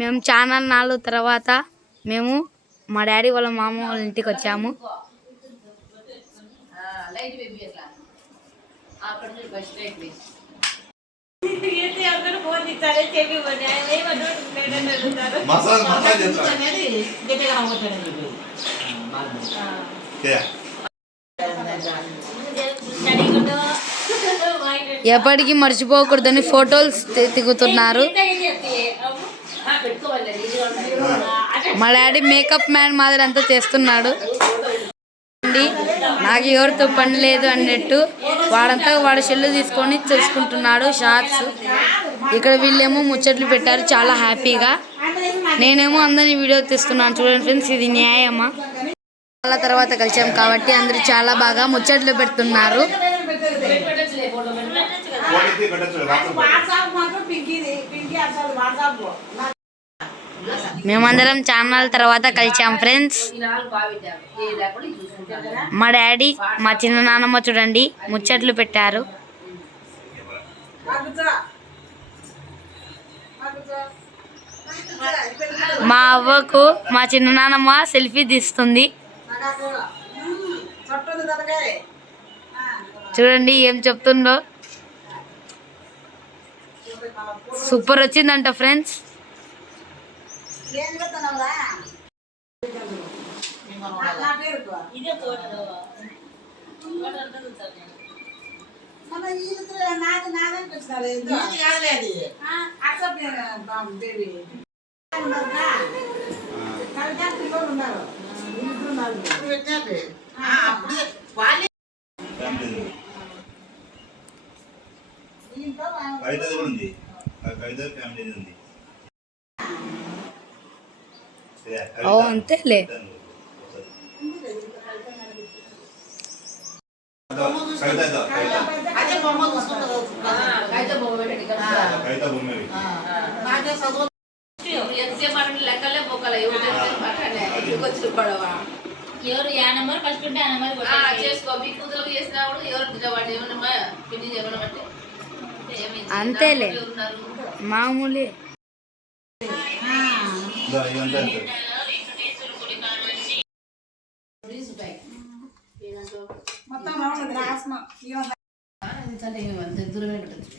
మేము చాలా నాలుగు తర్వాత మేము మా డాడీ వాళ్ళ మామ వాళ్ళ ఇంటికి వచ్చాము. ఎప్పటికీ మర్చిపోకూడదని ఫోటోలు దిగుతున్నారు. మా డాడీ మేకప్ మ్యాన్ మాదిరి అంతా చేస్తున్నాడు. నాకు ఎవరితో పని లేదు అన్నట్టు వాడంతా వాడి సెల్లు తీసుకొని చూసుకుంటున్నాడు షార్ట్స్. ఇక్కడ వీళ్ళేమో ముచ్చట్లు పెట్టారు చాలా హ్యాపీగా. నేనేమో అందరినీ వీడియో తీస్తున్నాను చూడండి ఫ్రెండ్స్, ఇది న్యాయమా? చాలా తర్వాత కలిసాం కాబట్టి అందరూ చాలా బాగా ముచ్చట్లు పెడుతున్నారు. మేమందరం ఛానల్ తర్వాత కలిసాం ఫ్రెండ్స్. మా డాడీ మా చిన్న నాన్నమ్మ చూడండి ముచ్చట్లు పెట్టారు. మా అవ్వకు మా చిన్న నాన్నమ్మ సెల్ఫీ తీస్తుంది. చూడండి ఏం చెప్తుందో. సూపర్ వచ్చిందంట ఫ్రెండ్స్. అంతేలే. ఎవరు యా నెంబర్ ఫస్ట్ ఉంటే ఆ నెంబర్ చేసుకో. మీ కూతురు చేసినప్పుడు ఎవరు ఏమన్నా పిన్ని చేయమనబట్టి అంతేలే మామూలే. దూరమే పెట్టచ్చు.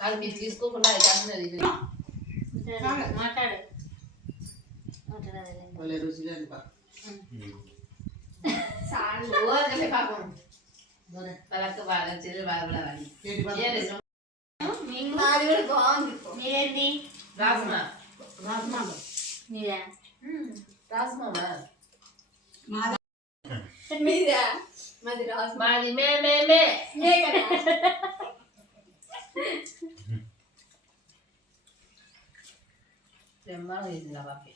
కాదు మీరు తీసుకోకుండా మాట్లాడు. మీరేంటి రాజ్మా మీరా రాజ్మా మీరా మాది రాజు మాది మే బ్రహ్మాండం చేసింది ఆ బాపి.